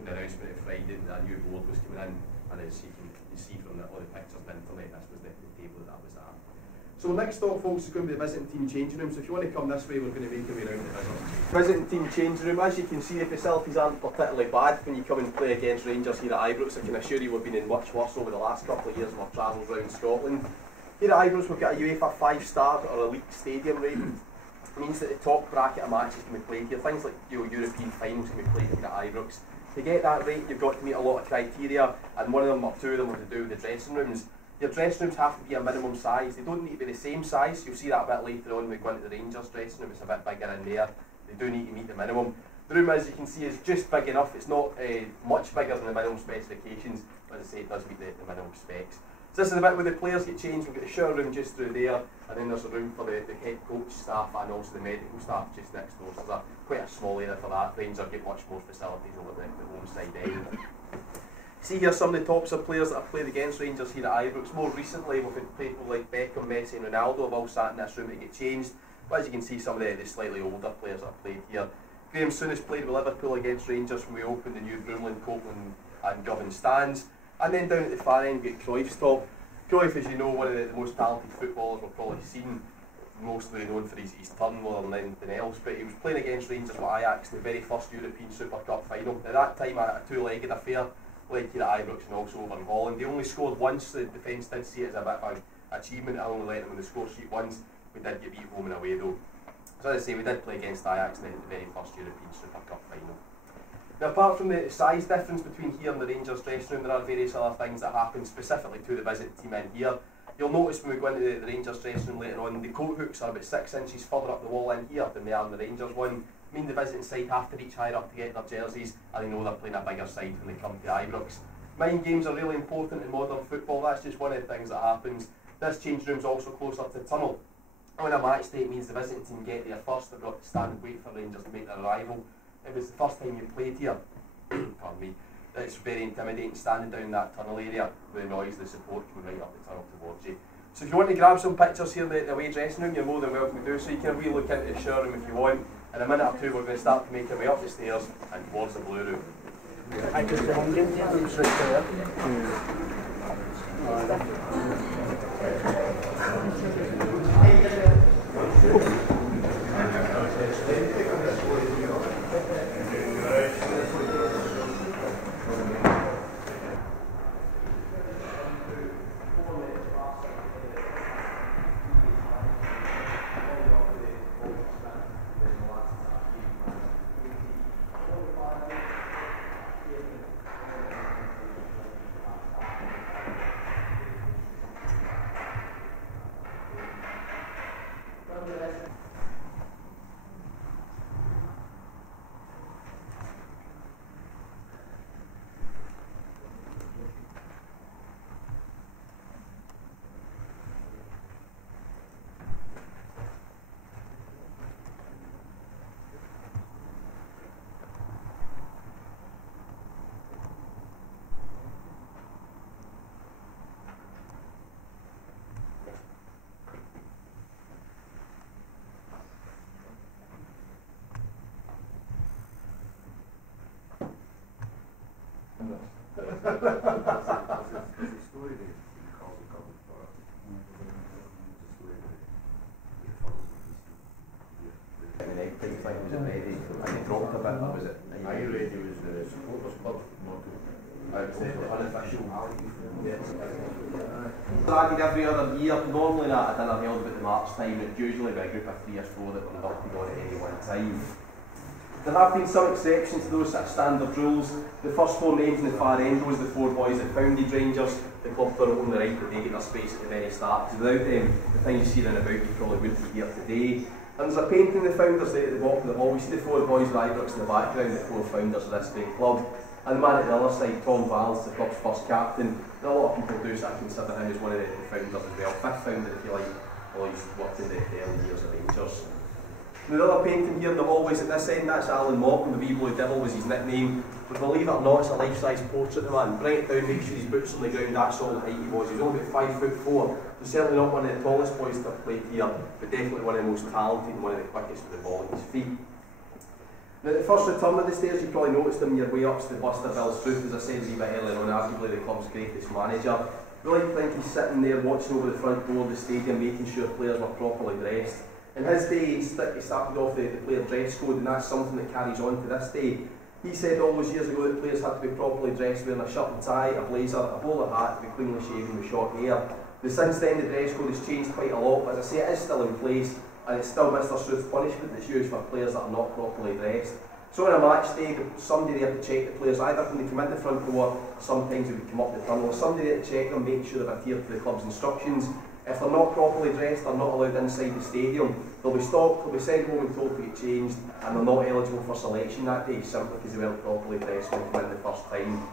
with the announcement of Friday that a new board was coming in, and as you can see from all the pictures on the internet, this was the table that was at. So next up, folks, is going to be the visiting team changing room. So if you want to come this way, we're going to make our way around the visiting team changing room. As you can see, the facilities aren't particularly bad when you come and play against Rangers here at Ibrox. I can assure you we've been in much worse over the last couple of years of our travels around Scotland. Here at Ibrox, we've got a UEFA 5-star or elite stadium rating. It means that the top bracket of matches can be played here. Things like European finals can be played here at Ibrox. To get that rate, you've got to meet a lot of criteria, and one of them, or two of them, are to do with the dressing rooms. Your dressing rooms have to be a minimum size. They don't need to be the same size. You'll see that a bit later on when we go into the Rangers dressing room. It's a bit bigger in there. They do need to meet the minimum. The room, as you can see, is just big enough. It's not much bigger than the minimum specifications, but as I say, it does meet the minimum specs. So this is the bit where the players get changed. We've got the shower room just through there, and then there's a room for the head coach staff and also the medical staff just next door. So there's quite a small area for that. Rangers get much more facilities over the home side end. See here some of the tops of players that have played against Rangers here at Ibrox. More recently, we've had people like Beckham, Messi and Ronaldo have all sat in this room to get changed. But as you can see, some of the slightly older players that have played here. Graham Souness played with Liverpool against Rangers when we opened the new Broomland, Copeland and Govan stands. And then down at the far end, we've got Cruyff's top. Cruyff, as you know, one of the most talented footballers we've probably seen. Mostly known for his turn more than anything else, but he was playing against Rangers with Ajax in the very first European Super Cup final. At that time, a two-legged affair, like here at Ibrox and also over in Holland. They only scored once. The defence did see it as a bit of an achievement. I only let them on the score sheet once. We did get beat home and away though. So as I say, we did play against Ajax in the very first European Super Cup final. Now, apart from the size difference between here and the Rangers dressing room, there are various other things that happen specifically to the visit team in here. You'll notice when we go into the Rangers dressing room later on, the coat hooks are about 6 inches further up the wall in here than they are in the Rangers one. Mean the visiting side have to reach higher up to get their jerseys, and they know they're playing a bigger side when they come to Ibrox. Mind games are really important in modern football. That's just one of the things that happens. This change room's also closer to the tunnel. On a match day, it means the visiting team get there first. They've got to stand and wait for Rangers to make their arrival. If it's the first time you've played here, pardon me, it's very intimidating standing down in that tunnel area with the noise, the support coming right up the tunnel towards you. So if you want to grab some pictures here in the away dressing room, you're more than welcome to do so. You can really look into the shower room if you want. In a minute or two, we're going to start to make our way up the stairs and towards the blue room. I just the home game room's right there. Every other year, normally at a dinner held about the March time, it's usually by a group of 3 or 4 that were inducted on at any one time. There have been some exceptions to those standard rules. The first 4 names in the far end was the 4 boys that founded Rangers. The club thought on the right that they get their space at the very start, because without them, the things you see around about, you probably wouldn't be here today. And there's a painting of the founders there at the bottom of the hall. We see the 4 boys of Ibrox in the background, the 4 founders of this great club. And the man at the other side, Tom Val's the club's first captain. And a lot of people do sort of consider him as one of the founders as well, 5th founder if you like, while he's worked in the early years of Rangers. And the other painting here in the hallways at this end, that's Alan Morgan, the wee blue devil was his nickname. But believe it or not, it's a life-size portrait of the man. Bring it down, make sure his boots on the ground, that's all the height he was. He was only about 5'4". So certainly not one of the tallest boys to have played here, but definitely one of the most talented and one of the quickest with the ball at his feet. Now, the first return of the stairs, you probably noticed them on your way up to the Buster Bill's roof, as I said a wee bit earlier on, arguably the club's greatest manager. Really think he's sitting there watching over the front door of the stadium, making sure players were properly dressed. In his day, he started off the player dress code, and that's something that carries on to this day. He said all those years ago that players had to be properly dressed, wearing a shirt and tie, a blazer, a bowler hat, to be cleanly shaven with short hair. But since then, the dress code has changed quite a lot, but as I say, it is still in place, and it's still Mr. Sooth's punishment that's used for players that are not properly dressed. So on a match day, there's somebody there to check the players, either when they come in the front door, sometimes they would come up the tunnel, somebody there to check them, make sure they're adhered to the club's instructions. If they're not properly dressed, they're not allowed inside the stadium. They'll be stopped, they'll be sent home and told to get changed, and they're not eligible for selection that day, simply because they weren't properly dressed when they come in the first time.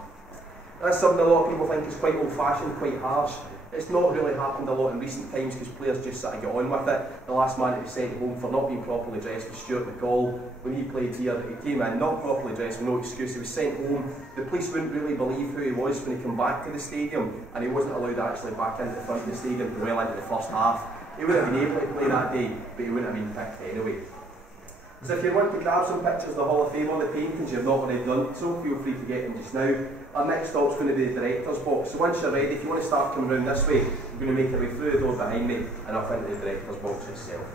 That's something a lot of people think is quite old-fashioned, quite harsh. It's not really happened a lot in recent times because players just sort of get on with it. The last man to be sent home for not being properly dressed was Stuart McCall. When he played here, he came in not properly dressed with no excuse, he was sent home. The police wouldn't really believe who he was when he came back to the stadium, and he wasn't allowed actually back into the front of the stadium for well into the first half. He would have been able to play that day, but he wouldn't have been picked anyway. So if you want to grab some pictures of the Hall of Fame or the paintings, you've not already done so, feel free to get them just now. Our next stop's going to be the director's box. So once you're ready, if you want to start coming round this way, you're going to make your way through the door behind me and up into the director's box itself.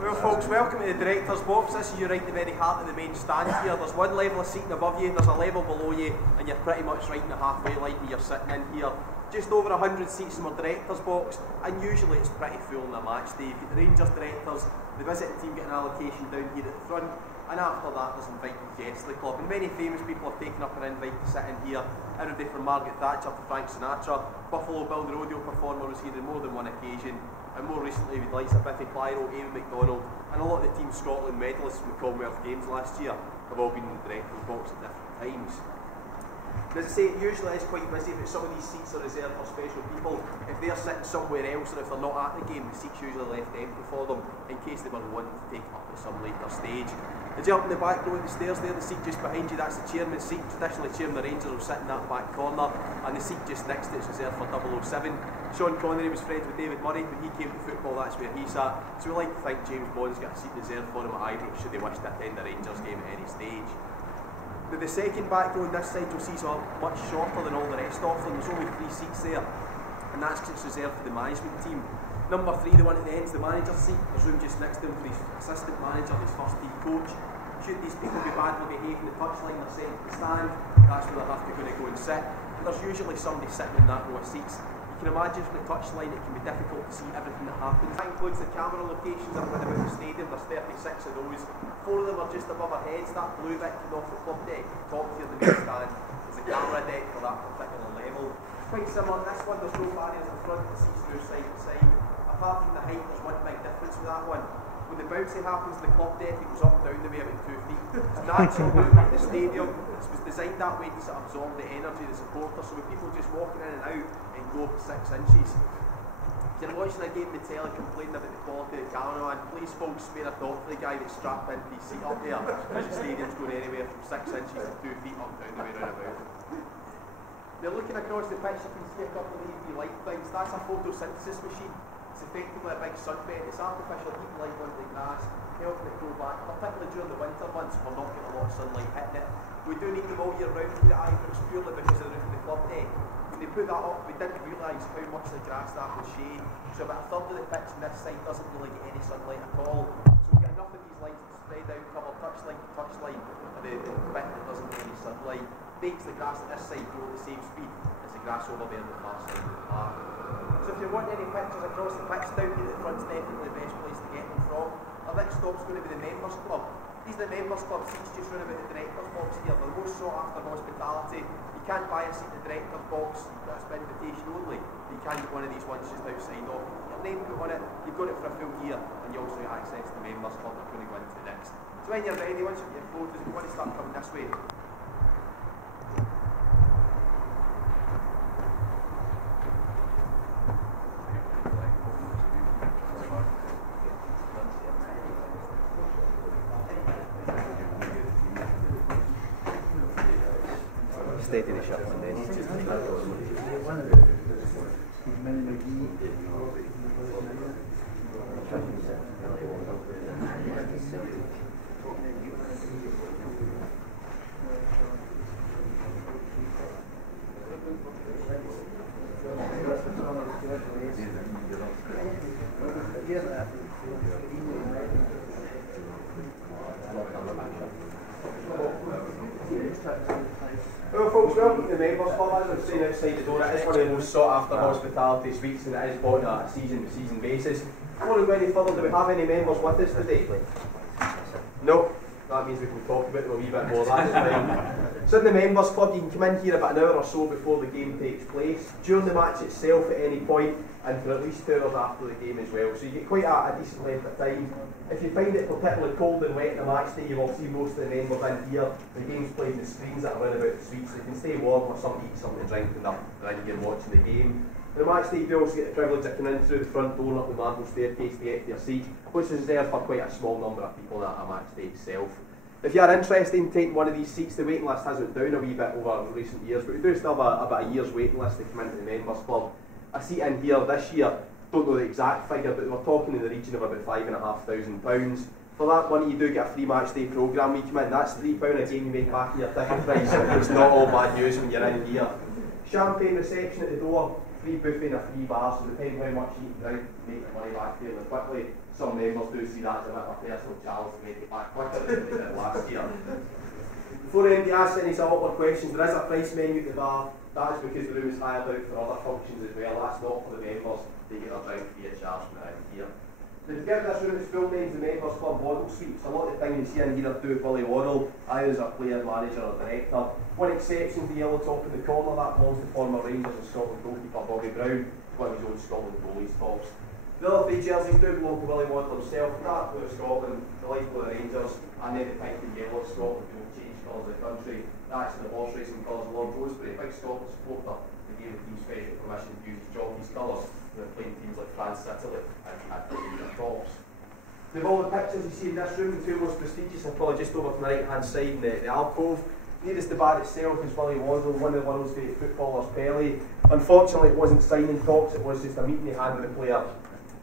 Well folks, welcome to the director's box. This is you right in the very heart of the main stand here. There's one level of seating above you, there's a level below you, and you're pretty much right in the halfway line where you're sitting in here. Just over 100 seats in our director's box, and usually it's pretty full on a match day. You've got the Rangers directors, the visiting team get an allocation down here at the front, and after that there's invited guests to the club. And many famous people have taken up an invite to sit in here, everybody from Margaret Thatcher to Frank Sinatra. Buffalo Bill the rodeo performer was here on more than one occasion, and more recently with the likes of Biffy Clyro, Eamon MacDonald, and a lot of the Team Scotland medalists from the Commonwealth Games last year have all been in the director's box at different times. As I say, it usually is quite busy, but some of these seats are reserved for special people. If they're sitting somewhere else, or if they're not at the game, the seat's usually left empty for them, in case they were wanting to take it up at some later stage. As you up in the back row of the stairs there, the seat just behind you, that's the chairman's seat. Traditionally, Chairman of the Rangers will sit in that back corner, and the seat just next to it is reserved for 007. Sean Connery was friends with David Murray. When he came to football, that's where he sat. So we like to think James Bond's got a seat reserved for him at Ibrox should they wish to attend a Rangers game at any stage. Now the second back row on this side you'll see is much shorter than all the rest of them. There's only 3 seats there, and that's because it's reserved for the management team. Number 3, the one at the end, is the manager's seat. There's room just next to him for his assistant manager, his first team coach. Should these people be badly behaved in the touchline, they're sent to the stand, that's where they'll have to go and sit. And there's usually somebody sitting in that row of seats. You can imagine from the touchline it can be difficult to see everything that happens. That includes the camera locations around about the stadium. There's 36 of those. 4 of them are just above our heads. That blue bit coming off the club deck, top tier the main stand, is the camera deck for that particular level. It's quite similar. This one, there's no barriers in front, the seats move side to side. Apart from the height, there's one big difference with that one. When the bouncy happens, the club deck, it goes up and down the way about 2 feet. It's natural movement in the stadium. It was designed that way to sort of absorb the energy of the supporters, so with people just walking in and out, it can go up to 6 inches. If you're watching a game in the telly complaining about the quality of the cameraman, please folks spare a thought for the guy that's strapped into his seat up there, because the stadium's going anywhere from 6 inches to 2 feet up down the way round about. Now looking across the pitch, you can see a couple of LED light things. That's a photosynthesis machine. It's effectively a big sunbed. It's artificial heat light on the grass, helping it grow back, particularly during the winter months when we're not getting a lot of sunlight hitting it. We do need them all year round here at Ibrox purely because of the roof of the club deck. When they put that up, we didn't realise how much the grass that would shade. So about a third of the pitch on this side doesn't really get any sunlight at all. So we get enough of these lights to spread out, cover touchline to touchline, and the bit that doesn't get any sunlight makes the grass at this side grow at the same speed as the grass over there on the far side of the park. So if you want any pictures across the pitch, down here at the front's definitely the best place to get them from. Our next stop's going to be the Members Club. These are the Members Club seats just round about the Director's box here. They're most sought after hospitality. You can't buy a seat in the Director's box, that's by invitation only. You can get one of these ones just outside of. Your name put on it, you've got it for a full year, and you also get access to the Members Club that are going to go into next. So when you're ready, once you get your photos, we want to start coming this way. steady the shirts and then. Well folks, welcome to the Members Club. As I've seen outside the door, it is one of the most sought after hospitality suites, and it is bought on a season-to-season basis. Before we go any further, do we have any members with us today? No? That means we can talk about them a wee bit more, that's fine. So in the Members Club, you can come in here about an hour or so before the game takes place, during the match itself at any point, and for at least 2 hours after the game as well. So you get quite a decent length of time. If you find it particularly cold and wet in the match day, you will see most of the members in here. The game's played in the screens that are around about the suite, so you can stay warm or something, eat something to drink, and they're in here watching the game. The match day, you also get the privilege of coming in through the front door and up the marble staircase to get to your seat, which is reserved for quite a small number of people at a match day itself. If you are interested in taking one of these seats, the waiting list has went down a wee bit over recent years, but we do still have about a year's waiting list to come into the Members Club. A seat in here this year, don't know the exact figure, but we're talking in the region of about £5,500. For that money, you do get a free match day programme. You come in, that's £3 a game you make back in your ticket price. It's not all bad news when you're in here. Champagne reception at the door, free buffet and a free bar, so depending how much you eat and drink, make the money back fairly quickly. Some members do see that as a bit of a personal challenge to make it back quicker than they did last year. Before anybody asks any sort of questions, there is a price menu at the bar. That's because the room is hired out for other functions as well. That's not for the members. They get their drink free of charge from around here. Now, to give this room its full name, the Members Club Waddle Suite. So a lot of the things you see in here are to do with Willie Waddle, either as a player, manager or director. One exception is the yellow top in the corner. That belongs to former Rangers and Scotland goalkeeper Bobby Brown, one of his own Scotland goalies tops. The other 3 jerseys do belong to Willie Waddle himself, dark blue Scotland, the light blue Rangers, and then the pink and yellow Scotland, who will change colours of the country. That's the horse racing colours of Lord Rosebery, a big Scotland supporter. They gave the team special permission to use the jockey's colours. They're playing teams like France, Italy, and had their tops. Of all the pictures you see in this room, the 2 most prestigious are probably just over to the right hand side in the alcove. Nearest the bar itself is Willie Waddle, one of the world's great footballers, Pelé. Unfortunately, it wasn't signing talks, it was just a meeting he had with the player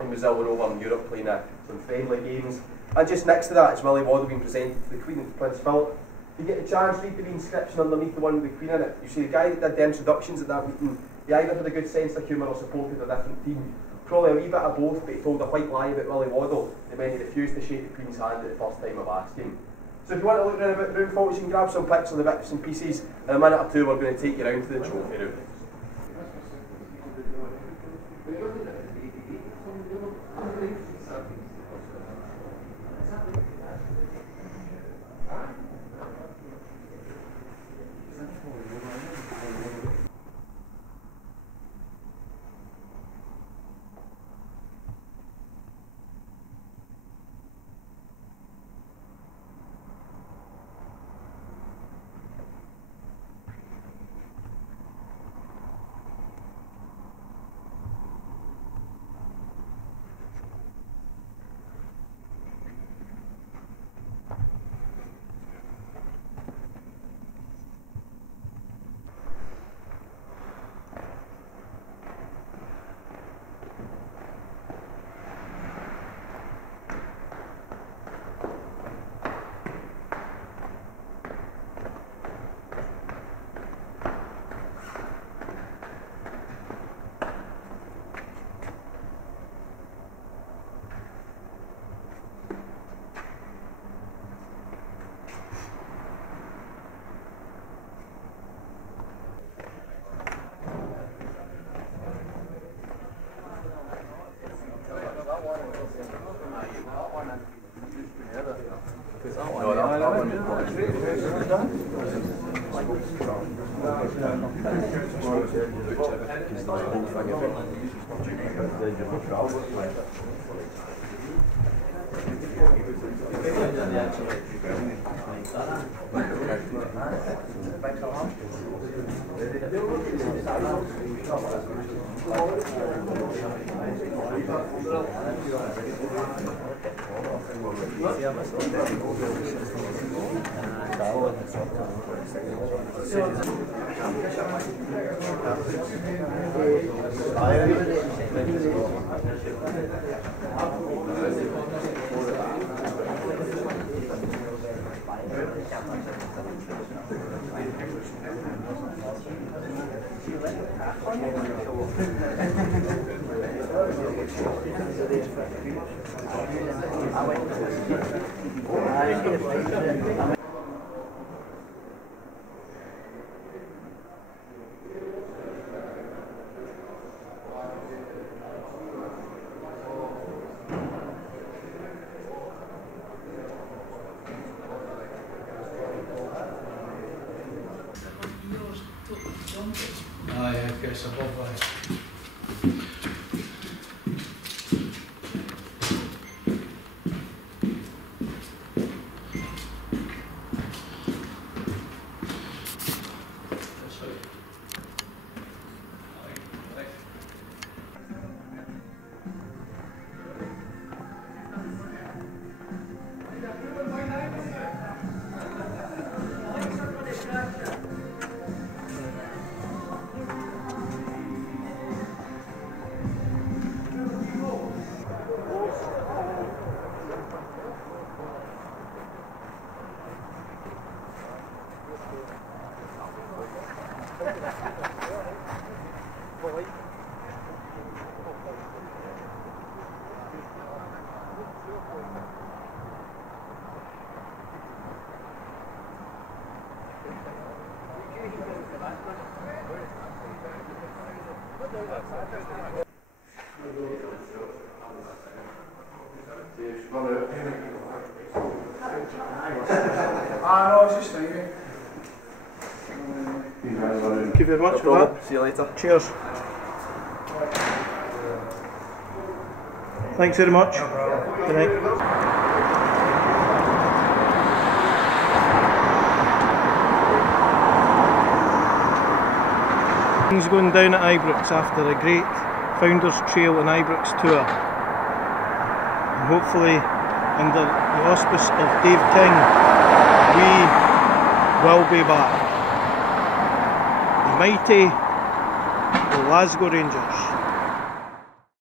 in Brazil and over in Europe playing some friendly games. And just next to that is Willie Waddle being presented to the Queen and Prince Philip. You get the chance, read the inscription underneath the one with the Queen in it. You see the guy that did the introductions at that meeting, he either had a good sense of humour or supported a different team. Probably a wee bit of both, but he told a white lie about Willie Waddle, and then he refused to shake the Queen's hand at the first time I've asked him. So if you want to look around about the room, folks, you can grab some pictures of the bits and pieces. In a minute or two, we're going to take you around to the trophy room. Aye, I guess above that. Thank you very much for that. See you later. Cheers. Thanks very much. Good night. Things going down at Ibrox after a great Founders Trail and Ibrox Tour, and hopefully under the auspice of Dave King we will be back. The mighty Glasgow Rangers.